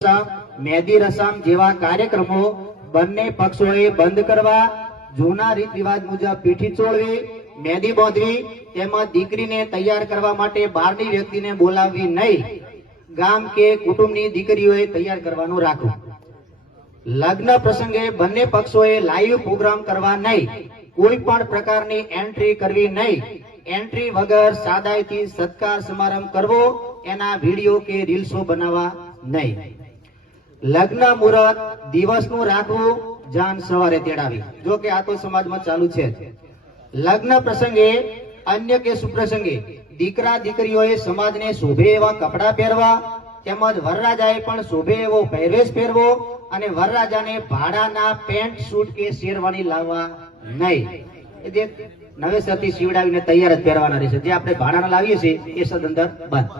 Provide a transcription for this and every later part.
મેદી રસમ જેવા કાર્યક્રમો બંને પક્ષોએ બંધ કરવા, જૂના રીત રિવાજ મુજબ પીઠી ચોળવી, મેદી બાંધવી તેમજ દીકરીને તૈયાર કરવા માટે બહારની વ્યક્તિને બોલાવવી નહીં, ગામ કે કુટુંબની દીકરીઓએ તૈયાર કરવાનું રાખવું. લગ્ન પ્રસંગે બંને પક્ષોએ લાઈવ પ્રોગ્રામ કરવા નહીં, કોઈ પણ પ્રકારની એન્ટ્રી કરવી નહીં, એન્ટ્રી વગર સાદાઈથી સત્કાર સમારંભ કરવો, એના વિડીયો કે રીલ્સો બનાવવા નહીં. લગ્ન મુહૂર્ત દિવસનું રાખવું, જાન સવારે તેડાવી. જો કે આ તો સમાજમાં ચાલુ છે. લગ્ન પ્રસંગે અન્ય કે સુપ્રસંગે દીકરા દીકરીઓએ સમાજને શોભે એવા કપડાં પહેરવા, તેમજ વરરાજાએ પણ શોભે એવો પહેરવેશ પહેરવો અને વરરાજાને ભાડાના પેન્ટ શૂટ કે શેરવાની લાવવા નહીં. જે નવેસરથી સીવડાવીને તૈયાર જ પહેરવાના રહેશે. જે આપણે ભાડાના લાવીએ છીએ એ સદંતર બંધ.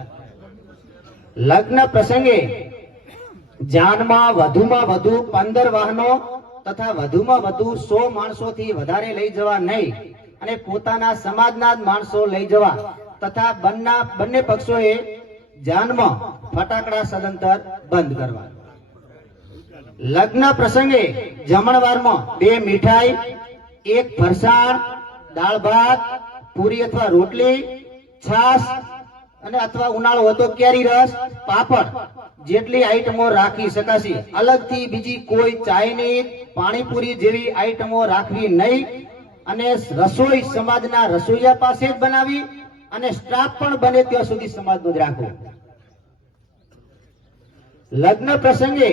લગ્ન પ્રસંગે જાનમાં વધુમાં વધુ 15 વાહનો તથા વધુમાં વધુ 100 માણસોથી વધારે લઈ જવા નહીં અને પોતાના સમાજના જ માણસો લઈ જવા તથા બંને પક્ષોએ જાનમાં ફટાકડા સદંતર બંધ કરવા. લગ્ન પ્રસંગે જમણવારમાં 2 મીઠાઈ, 1 ફરસાણ, દાળ ભાત, પૂરી અથવા રોટલી, છાશ અને અથવા ઉનાળો હતો કેરી રસ, પાપડ જેટલી આઈટમો રાખી શકાશે. અલગથી બીજી કોઈ ચાઇનીઝ, પાણીપુરી જેવી આઈટમો રાખવી નહીં અને રસોઈ સમાજના રસોઈયા પાસે જ બનાવી અને સ્ટાફ પણ બને ત્યાં સુધી સમાજનો જ રાખવો. લગ્ન પ્રસંગે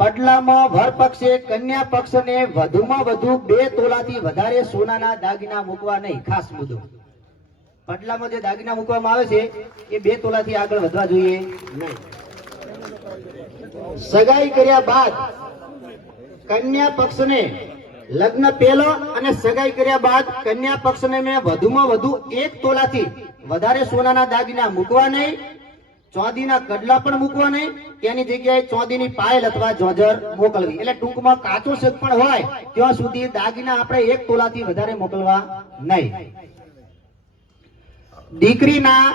પડલામાં વર પક્ષે કન્યા પક્ષને વધુમાં વધુ 2 તોલાથી વધારે સોનાના દાગીના મૂકવા નહીં. ખાસ મુદ્દો, પડલામાં જે દાગીના મૂકવામાં આવે છે એ 2 તોલાથી આગળ વધવા જોઈએ નહીં. સગાઈ કર્યા બાદ કન્યા પક્ષને લગ્ન પહેલો અને સગાઈ કર્યા બાદ કન્યા પક્ષને મેં વધુમાં વધુ 1 તોલાથી વધારે સોનાના દાગીના મૂકવા નહીં, ચાંદીના કડલા પણ મૂકવા નહીં, તેની જગ્યાએ ચાંદીની પાયલ અથવા જોજર મોકલવી. એટલે ટૂંકમાં કાચો શેક પણ હોય ત્યાં સુધી દાગીના આપણે 1 તોલાથી વધારે મોકલવા નહીં. દીકરીના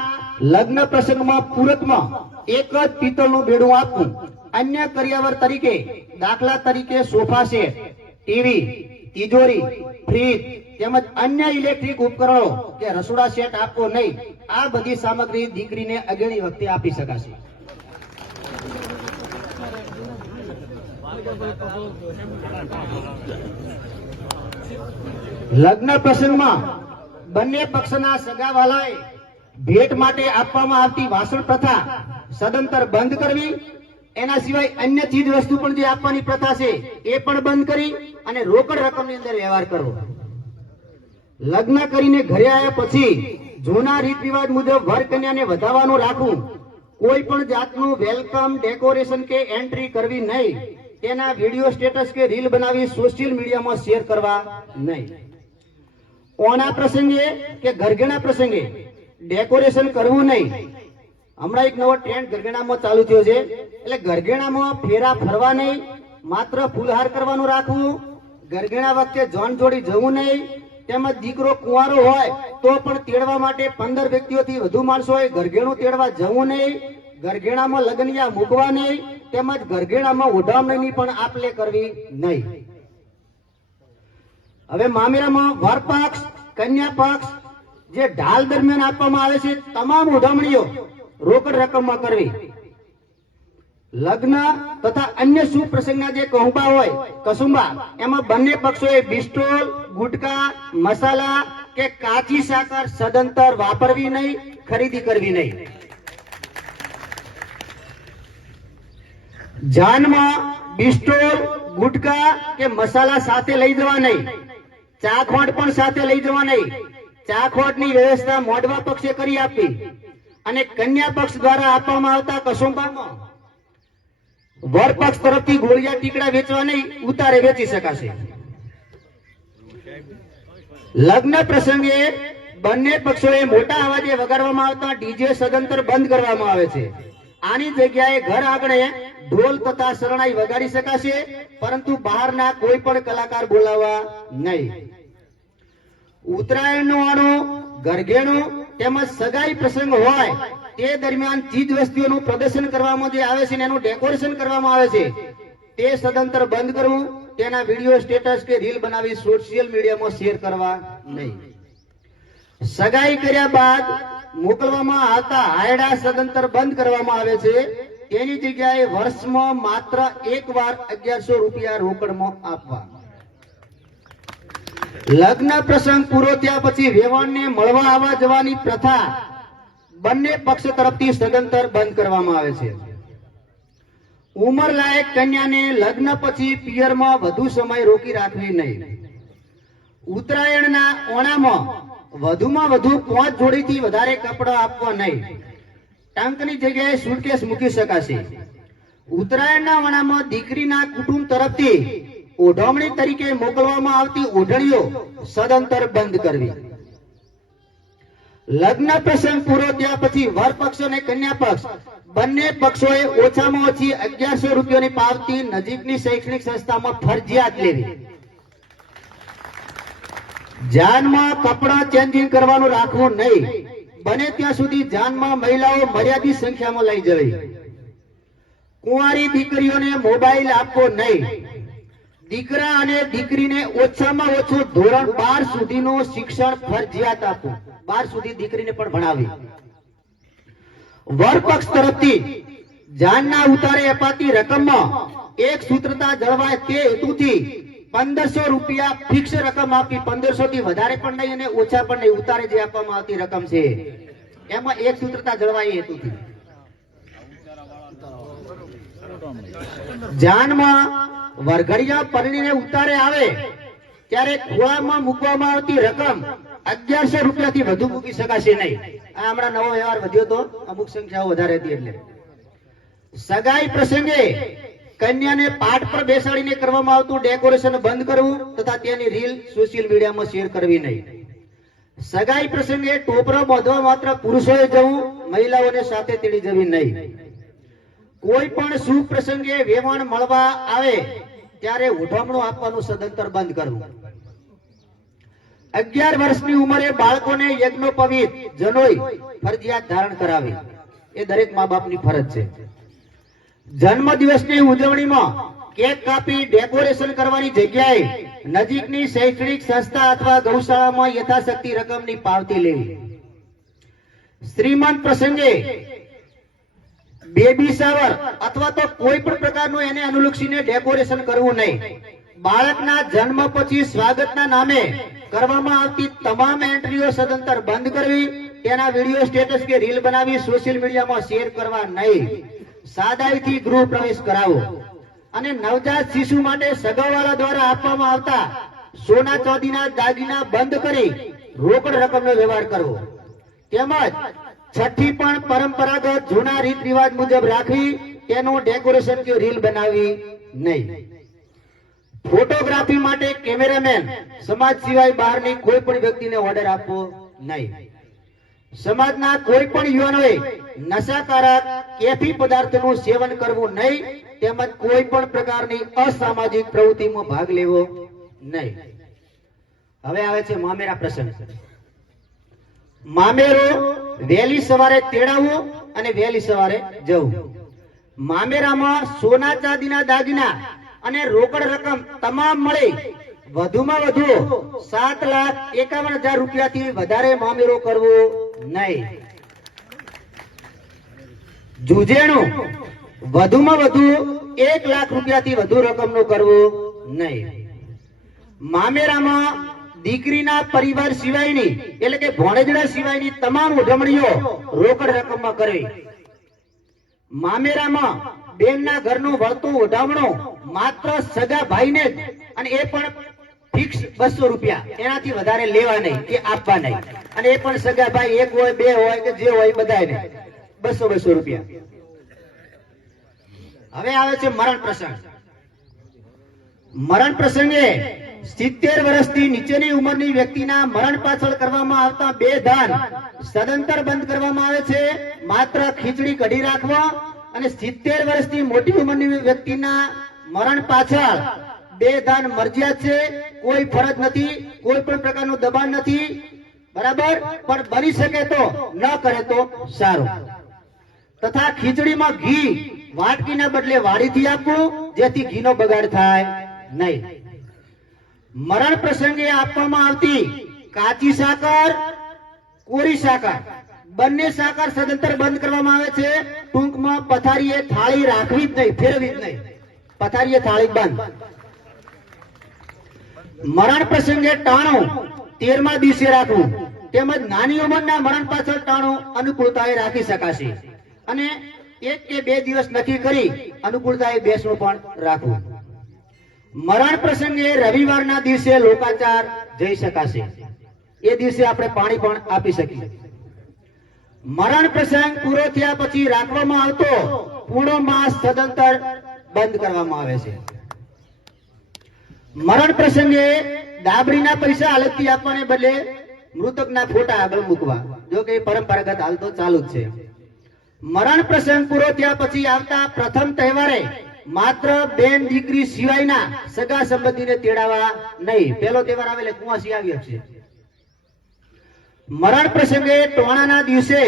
લગ્ન પ્રસંગમાં પૂરકમાં 1 જ પિત્તળનું બેડું આપવું. અન્ય કરિયાવર તરીકે દાખલા તરીકે સોફા સેટ, ટીવી, તિજોરી, ફ્રીજ તેમજ અન્ય ઇલેક્ટ્રિક ઉપકરણો કે રસોડા સેટ આપવો નહીં. આ બધી સામગ્રી દીકરીને અગેણી વખતે આપી શકાશે. લગ્ન પ્રસંગમાં બંને પક્ષના સગાવાલાએ ભેટ માટે આપવામાં આવતી વાસણ પ્રથા સદંતર બંધ કરવી. એના સિવાય અન્ય ચીજ વસ્તુ પણ જે આપવાની પ્રથા છે એ પણ બંધ કરી અને રોકડ રકમની અંદર વ્યવહાર કરવો. લગ્ન કરીને ઘરે આવ્યા પછી જૂના રીત રિવાજ મુજબ વર કન્યાને વધાવવાનું રાખવું. કોઈ પણ જાતનું વેલકમ, ડેકોરેશન કે એન્ટ્રી કરવી નહીં. તેના વિડીયો, સ્ટેટસ કે રીલ બનાવી સોશિયલ મીડિયામાં શેર કરવા નહીં. ઓણા પ્રસંગે કે ઘરઘેણા પ્રસંગે ડેકોરેશન કરવું નહીં. હમણાં એક નવો ટ્રેન્ડ ઘરઘેણામાં ચાલુ થયો છે. એટલે ઘરઘેણામાં ફેરા ફરવા નહીં, માત્ર ફૂલહાર કરવાનું રાખવું. ઘરઘેણા વખતે જોન જોડી જવું નહીં. તેમજ દીકરો કુંવારો હોય તો પણ તેડવા માટે 15 વ્યક્તિઓથી વધુ માણસોએ ઘરઘેણું તેડવા જવું નહીં. ઘરઘેણામાં લગનિયા મૂકવા નહીં. તેમજ ઘરઘેણામાં ઓઢામણીની પણ આપલે કરવી નહીં. હવે મામેરામાં વર પક્ષ, કન્યા પક્ષ જે ઢાલ દરમિયાન આપવામાં આવે છે તમામ ઓઢામણીઓ રોકડ રકમમાં કરવી. લગ્ન તથા અન્ય શુભ પ્રસંગના જે કહુંબા હોય, કસુંબા, એમાં બંને પક્ષોએ બિસ્ટોલ, ગુટકા, મસાલા કે કાચી સાકર સદંતર વાપરવી નહીં, ખરીદી કરવી નહીં. જાનમાં બિસ્ટોલ, ગુટકા કે મસાલા સાથે લઈ જવા નહીં. ચાખોટ પણ સાથે લઈ જવા નહીં. ચાખોટની વ્યવસ્થા મોડવા પક્ષે કરી આપવી અને કન્યા પક્ષ દ્વારા આપવામાં આવતા કસુંબામાં વર પક્ષ તરફથી ગોળિયા ટીકડા વેચવા નહીં, ઉતારે વેચી શકાશે. લગ્ન પ્રસંગે બંને પક્ષોએ મોટા અવાજે વગાડવામાં આવતા ડીજે સદંતર બંધ કરવામાં આવે છે. આની જગ્યાએ ઘર આંગણે ઢોલ તથા શરણાઈ વગાડી શકાશે, પરંતુ બહારના કોઈ પણ કલાકાર બોલાવવા નહીં. ઉત્તરાયણનું આણું, ઘરઘેણું તેમજ સગાઈ પ્રસંગ હોય તે દરમિયાન ચીજ વસ્તુઓનું પ્રદર્શન કરવામાં જે આવે છે ને એનું ડેકોરેશન કરવામાં આવે છે તે સદંતર બંધ કરવું. તેના વિડીયો, સ્ટેટસ કે રીલ બનાવી સોશિયલ મીડિયામાં શેર કરવા નહીં. સગાઈ કર્યા બાદ મોકલવામાં આવતા હાયડા સદંતર બંધ કરવામાં આવે છે. તેની જગ્યાએ વર્ષમાં માત્ર એકવાર 1100 રૂપિયા રોકડમાં આપવા. લગ્ન પ્રસંગ પૂરો થયા પછી વેવાણને મળવા આવવા જવાની પ્રથા બંને પક્ષ તરફથી સદંતર બંધ કરવામાં આવે છે. ઉંમર લાયક કન્યાને લગ્ન પછી પિયરમાં વધુ સમય રોકી રાખવી નહીં. ઉત્તરાયણના ઓણામાં વધુમાં વધુ 5 જોડીથી વધારે કપડાં આપવા નહીં. ટંકની જગ્યાએ સુટકેસ મૂકી શકાશે. ઉત્તરાયણના ઓણામાં દીકરીના કુટુંબ તરફથી ઓઢવણી તરીકે મોકલવામાં આવતી ઓઢણીઓ સદંતર બંધ કરવી. લગ્ન પ્રસંગ પૂરો થયા પછી વર પક્ષ અને કન્યા પક્ષ બંને પક્ષોએ ઓછામાં ઓછી 1100 રૂપિયાની પાવતી નજીકની શૈક્ષણિક સંસ્થામાં ફરજિયાત લેવી. જાનમાં કપડાં ચેન્જિંગ કરવાનું રાખવું નહીં. બને ત્યાં સુધી જાનમાં મહિલાઓ મર્યાદિત સંખ્યામાં લઈ જવી. કુંવારી દીકરીઓને મોબાઈલ આપવો નહીં. દીકરા અને દીકરીને ઓછામાં ઓછું ધોરણ 12 સુધીનું શિક્ષણ ફરજિયાત આપવું. 12 સુધી દીકરીને પણ ભણાવી. વર પક્ષ તરફથી જાનના ઉતારે અપાતી રકમમાં એક સૂત્રતા જળવાય તે હેતુથી 1500 રૂપિયા ફિક્સ રકમ આપી. 1500 થી વધારે પણ નહીં અને ઓછા પણ નહીં. ઉતારે જે આપવામાં આવતી રકમ છે એમાં એક સૂત્રતા જળવાય હેતુથી. જાનમાં વરઘડિયા પરણીને ઉતારે આવે ત્યારે ખોળામાં મૂકવામાં આવતી રકમ 1100 રૂપિયાથી વધુ મૂકી શકાશે નહીં. આ હમણાં નવો વ્યવહાર વધ્યો તો, અમુક સંખ્યાઓ વધારે હતી એટલે. સગાઈ પ્રસંગે કન્યાને પાઠ પર બેસાડીને કરવામાં આવતું ડેકોરેશન બંધ કરવું તથા તેની રીલ સોશિયલ મીડિયામાં શેર કરવી નહીં. સગાઈ પ્રસંગે ટોપરો બાંધવા માત્ર પુરુષોએ જવું, મહિલાઓને સાથે તેડી જવી નહીં. કોઈ પણ શુભ પ્રસંગે વેવાણ મળવા આવે ત્યારે ઉઠામણું આપવાનું સદંતર બંધ કરવું. 11 વર્ષની ઉંમરે બાળકોને યજ્ઞોપવિત જનોઈ ફરજિયાત ધારણ કરાવી. એ દરેક મા બાપની ફરજ છે. જન્મ દિવસની ઉજવણીમાં કેક કાપી ડેકોરેશન કરવાની જગ્યાએ નજીકની શૈક્ષણિક સંસ્થા અથવા ગૌશાળામાં યથાશક્તિ રકમની પાવતી લેવી. શ્રીમંત પ્રસંગે બેબી શાવર અથવા તો કોઈ પણ પ્રકારનું એને અનુલક્ષીને ડેકોરેશન કરવું નહીં. બાળકના જન્મ પછી સ્વાગતના નામે કરવામાં આવતી તમામ એન્ટ્રીઓ સદંતર બંધ કરવી. તેના વિડીયો, સ્ટેટસ કે રીલ બનાવી સોશિયલ મીડિયામાં શેર કરવા નહીં. સાદાઈથી ગૃહ પ્રવેશ કરાવો. અને નવજાત શિશુ માટે સગાવાળા દ્વારા આપવામાં આવતા સોના ચાંદીના દાગીના બંધ કરી રોકડ રકમનો વ્યવહાર કરવો. તેમજ છઠ્ઠી પણ પરંપરાગત જૂના રીત રિવાજ મુજબ રાખવી. તેનું ડેકોરેશન કે રીલ બનાવવી નહીં. ફોટોગ્રાફી માટે કેમેરામેન સમાજ સિવાય બહારની કોઈ પણ વ્યક્તિને ઓર્ડર આપવો નહીં. સમાજના કોઈ પણ યુવાનોએ નશાકારક કેફી પદાર્થનું સેવન કરવું નહીં. તેમજ કોઈ પણ પ્રકારની અસામાજિક પ્રવૃત્તિમાં ભાગ લેવો નહીં. હવે આવે છે મામેરા પ્રસંગ. મામેરો વહેલી સવારે તેડાવવું અને વહેલી સવારે જવું. મામેરામાં સોના ચાંદીના દાગીના અને રોકડ રકમ તમામ મળી વધુમાં વધુ 7,51,000 રૂપિયાથી વધારે મામેરો કરવો નહીં. જુજેણું વધુમાં વધુ 1 લાખ રૂપિયાથી વધુ રકમનું કરવું નહીં. મામેરામાં દીકરીના પરિવાર સિવાયની એટલે કે ભોણેજડા સિવાયની તમામ ઉજવણીઓ રોકડ રકમમાં કરવી. મામેરામાં બેનના ઘરનું વળતું ઉઠામણું માત્ર સગા ભાઈને જ, અને એ પણ ફિક્સ 200 રૂપિયા. એનાથી વધારે લેવા નહીં કે આપવા નહીં. અને એ પણ સગા ભાઈ 1 હોય 2 હોય કે જે હોય બધાને 200 રૂપિયા. હવે આવે છે મરણ પ્રસંગ. મરણ પ્રસંગે 70 વર્ષથી નીચેની ઉંમરની વ્યક્તિના મરણ પાછળ કરવામાં આવતા 2 દાન સદંતર બંધ કરવામાં આવે છે. માત્ર ખીચડી કઢી રાખવા. અને 70 વર્ષથી મોટી ઉંમરની વ્યક્તિના મરણ પાછળ 2 દાન મરજિયાત છે. કોઈ ફરજ નથી, કોઈ પણ પ્રકારનું દબાણ નથી. બરાબર, પણ બની શકે તો ન કરે તો સારું. તથા ખીચડીમાં ઘી વાટકીના બદલે વાડીથી આપવું, જેથી ઘીનો બગાડ થાય નહીં. મરણ પ્રસંગે આપવામાં આવતી કાચી સાકર, કોરી સાકર, બંને સાકર સદંતર બંધ કરવામાં આવે છે. ટૂંકમાં પથારીએ થાળી રાખવી જ નહીં, ફેરવી જ નહીં. પથારીએ થાળી બંધ. મરણ પ્રસંગે ટાણું 13મા દિવસે રાખવું, તેમજ નાની ઉંમરના મરણ પાછળ ટાણું અનુકૂળતાએ રાખી શકાશે, અને 1 કે 2 દિવસ નક્કી કરી અનુકૂળતાએ બેસવું પણ રાખવું. મરણ પ્રસંગે રવિવારના દિવસે લોકાચાર જઈ શકાશે, એ દિવસે આપણે પાણી પણ આપી શકીએ. મરણ પ્રસંગ પૂરો થયા પછી રાખવામાં આવતો પૂર્ણ માસ સદંતર બંધ કરવામાં આવે છે. મરણ પ્રસંગે ડાબરીના પૈસા અલગથી આપવાને બદલે મૃતકના ફોટા આગળ મૂકવા, જો કે પરંપરાગત હાલ તો ચાલુ જ છે. મરણ પ્રસંગ પૂરો થયા પછી આવતા પ્રથમ તહેવારે માત્ર બેન દીકરી સિવાયના સગા સંબંધીને તેડાવા નહીં. પહેલો તહેવાર આવે એટલે કુંવાસી આવી છે. મરણ પ્રસંગે ટોણાના દિવસે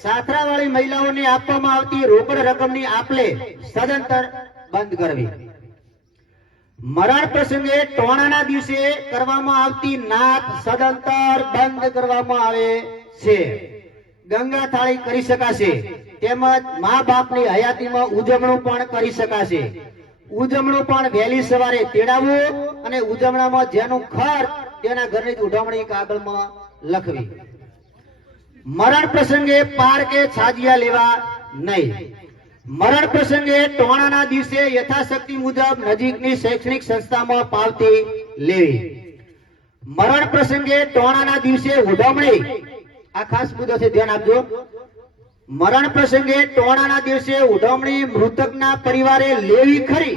સાથરાવાળી મહિલાઓને આપવામાં આવતી રોકડ રકમની આપલે સદંતર બંધ કરવી. મરણ પ્રસંગે ટોણાના દિવસે કરવામાં આવતી નાત સદંતર બંધ કરવામાં આવે છે. ગંગા થાળી કરી શકાશે, તેમજ મા બાપની હયાતીમાં ઉજવણું પણ કરી શકાશે. ઉજવણું પણ વહેલી સવારે તેડાવવું, અને ઉજવણામાં જેનું ખર્ચ તેના ઘરની જ ઉજવણી કાગળમાં લખવી. મરણ પ્રસંગે પાર કે છાજિયા લેવા નહીં. મરણ પ્રસંગે ટોણાના દિવસે યથાશક્તિ મુજબ નજીકની શૈક્ષણિક સંસ્થામાં પાવતી લેવી. મરણ પ્રસંગે ટોણાના દિવસે ઉજવણી, આ ખાસ મુદ્દો છે, ધ્યાન આપજો. મરણ પ્રસંગે ટોણાના દિવસે ઉજવણી મૃતકના પરિવારે લેવી ખરી,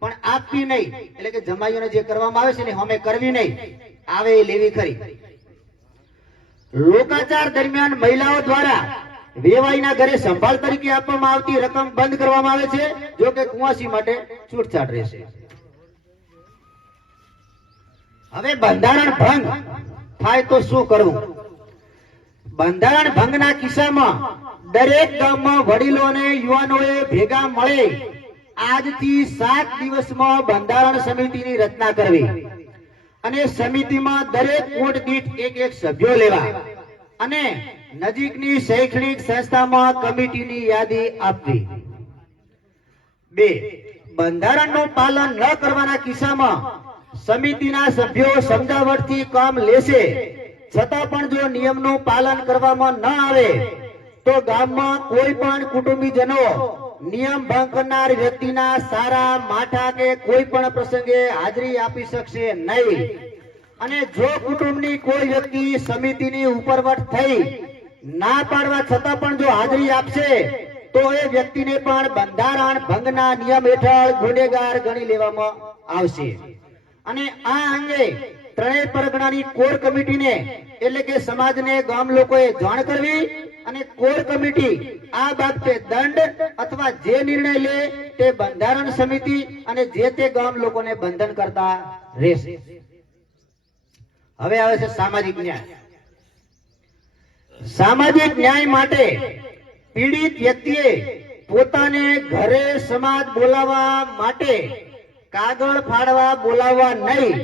પણ આપવી નહીં. એટલે કે જમાઈઓને જે કરવામાં આવે છે ને અમે કરવી નહીં, આવે એ લેવી ખરી. લોકાચાર દરમિયાન મહિલાઓ દ્વારા વેવાઈના ઘરે સંભાળ તરીકે આપવામાં આવતી રકમ બંધ કરવામાં આવે છે, જો કે કુંવાસી માટે છૂટછાટ રહેશે. હવે બંધારણ ભંગ થાય તો શું કરવું? બંધારણ ભંગના કિસ્સામાં દરેક ગામમાં વડીલો અને યુવાનોએ ભેગા મળે આજથી 7 દિવસમાં બંધારણ સમિતિની રચના કરવી, અને સમિતિમાં દરેક વોર્ડ દીઠ એક સભ્યો લેવા, અને નજીકની શૈક્ષણિક સંસ્થામાં કમિટીની યાદી આપવી. 2. બંધારણનું પાલન ન કરવાના કિસ્સામાં સમિતિના સભ્યો સમજાવટથી કામ લેશે, છતાં પણ જો નિયમનું પાલન કરવામાં ન આવે તો ગામમાં કોઈ પણ કુટુંબીજનો નિયમ ભંગ કરનાર વ્યક્તિના સારા માઠા કે કોઈ પણ પ્રસંગે હાજરી આપી શકશે નહીં. અને જો કુટુંબની કોઈ વ્યક્તિ સમિતિની ઉપરવટ થઈ ના પાડવા છતાં પણ જો હાજરી આપશે તો એ વ્યક્તિને પણ બંધારણ ભંગના નિયમ હેઠળ ગુનેગાર ગણી લેવામાં આવશે. અને આ અંગે ત્રણેય પરગણાની કોર કમિટીને, એટલે કે સમાજને, ગામ લોકોએ જાણ કરવી, અને કોર કમિટી આ બાબતે દંડ અથવા જે નિર્ણય લે તે બંધારણ સમિતિ અને જે તે ગામ લોકોને બંધન કરતા રહેશે. હવે આવે છે સામાજિક ન્યાય. સામાજિક ન્યાય માટે પીડિત વ્યક્તિએ પોતાને ઘરે સમાજ બોલાવવા માટે કાગળ ફાડવા બોલાવવા નહીં,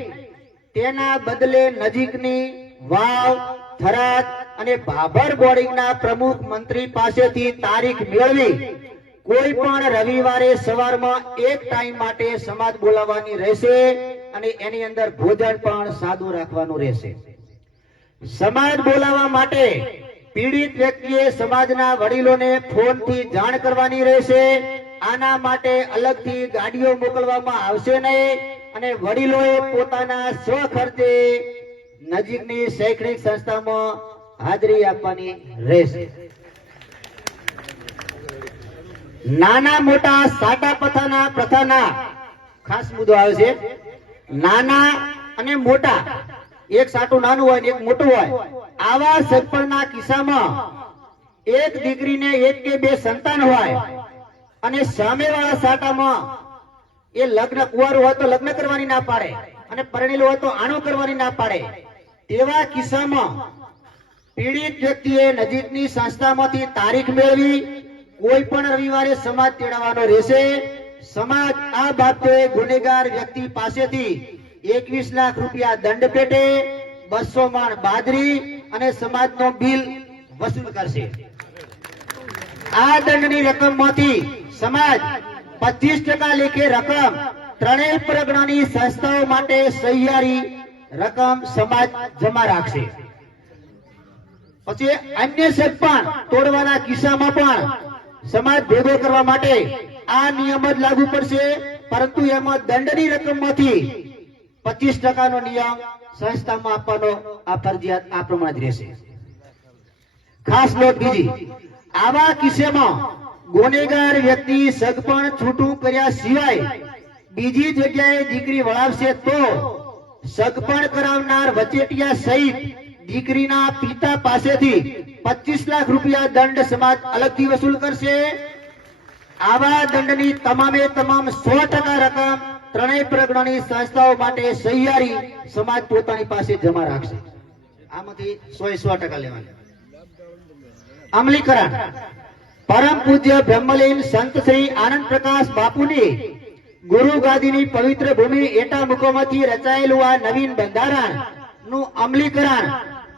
તેના બદલે નજીકની વાવ, થરાદ અને ભાભર બોર્ડિંગના પ્રમુખ મંત્રી પાસેથી તારીખ મેળવી કોઈ પણ રવિવારે સવારમાં એક ટાઈમ માટે સમાજ બોલાવવાની રહેશે, અને એની અંદર ભોજન પણ સાદું રાખવાનું રહેશે. સમાજ બોલાવવા માટે પીડિત વ્યક્તિએ સમાજના વડીલોને ફોનથી જાણ કરવાની રહેશે. આના માટે અલગથી ગાડીઓ મોકલવામાં આવશે નહીં, અને વડીલોએ પોતાના સ્વખર્ચે નજીકની શૈક્ષણિક સંસ્થામાં હાજરી આપવાની રહેશે. નાના મોટા સાટા પ્રથાના ખાસ મુદ્દો આવે છે. નાના અને મોટા, એક સાટું નાનું હોય ને એક મોટું હોય, આવા સગપણના કિસ્સામાં એક દીકરીને 1 કે 2 સંતાન હોય અને સામેવાળા સાટામાં એ લગ્ન કુંવારું હોય તો લગ્ન કરવાની ના પાડે, અને પરણેલું હોય તો આણું કરવાની ના પાડે, તેવા કિસ્સામાં પીડિત વ્યક્તિએ નજીકની સંસ્થામાંથી તારીખ મેળવી કોઈ પણ રવિવારે સમાજ તેડાવવાનો રહેશે. સમાજ આ બાબતે ગુનેગાર વ્યક્તિ પાસેથી 21 લાખ રૂપિયા દંડ પેટે 200 મણ બાજરી અને સમાજનો બિલ વસૂલ કરશે. આ દંડની રકમમાંથી સમાજ 25% લેખે રકમ ત્રણેય પરગણાની સંસ્થાઓ માટે સહિયારી રકમ સમાજ જમા રાખશે. પછી અન્ય સગપણ તોડવાના કિસ્સામાં પણ સમાજ ભેગો કરવા માટે આ નિયમ જ લાગુ પડશે, પરંતુ એમાં દંડની રકમમાંથી 25% નો નિયમ સંસ્થામાં આપવાનો આ ફરજિયાત આ પ્રમાણે જ રહેશે. ખાસ નોંધ બીજી, આવા કિસ્સામાં ગુનેગાર વ્યક્તિ સગપણ છૂટું કર્યા સિવાય બીજી જગ્યાએ દીકરી વળાવશે તો સગપણ કરાવનાર વચેટિયા સહિત દીકરીના પિતા પાસેથી 25 લાખ રૂપિયા દંડ સમાજ અલગથી વસૂલ કરશે. આવા દંડની તમામે તમામ 100% રકમ ત્રણેય પરગણાની સંસ્થાઓ માટે સહિયારી સમાજ પોતાની પાસે જમા રાખશે. આમાંથી 100% લેવાના. અમલીકરણ. પરમ પૂજ્ય બ્રહ્મલીન સંત શ્રી આનંદ પ્રકાશ બાપુની ગુરુ ગાદીની પવિત્ર ભૂમિ એટા મુકોમાંથી રચાયેલું આ નવીન બંધારણ નું અમલીકરણ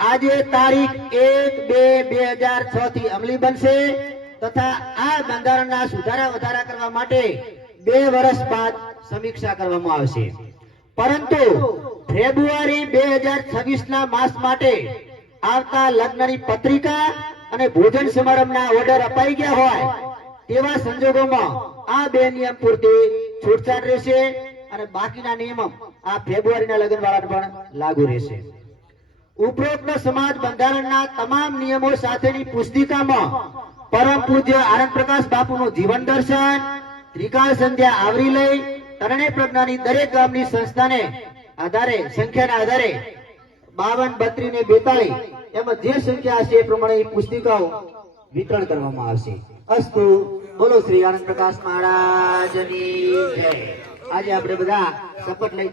આજે તારીખ 1/2/2006 થી અમલી બનશે તથા આ બંધારણના સુધારા વધારા કરવા માટે 2 વર્ષ બાદ સમીક્ષા કરવામાં આવશે. પરંતુ ફેબ્રુઆરી 2026 ના માસ માટે આવતા લગ્નની પત્રિકા અને ભોજન સમારંભના ઓર્ડર અપાઈ ગયા હોય તેવા સંજોગોમાં આ 2 નિયમ પૂરતી છૂટછાટ રહેશે અને બાકીના નિયમો આ ફેબ્રુઆરીના લગ્ન વાળાને પણ લાગુ રહેશે. ઉપરોક્ત સમાજ બંધારણના તમામ નિયમો સાથેની પુસ્તિકામાં પરમ પૂજ્ય આનંદ પ્રકાશ બાપુનું જીવન દર્શન, ત્રિકાળ સંધ્યા આવરી લઈ ત્રણેય પ્રજ્ઞાની દરેક ગામની સંસ્થાને આધારે સંખ્યાના આધારે 52, 32 ને 42 એમાં જે સંખ્યા હશે એ પ્રમાણે પુસ્તિકાઓ વિતરણ કરવામાં આવશે. અસ્તુ. બોલો શ્રી આનંદ પ્રકાશ મહારાજની જય. આજે આપણે બધા શપથ લઈ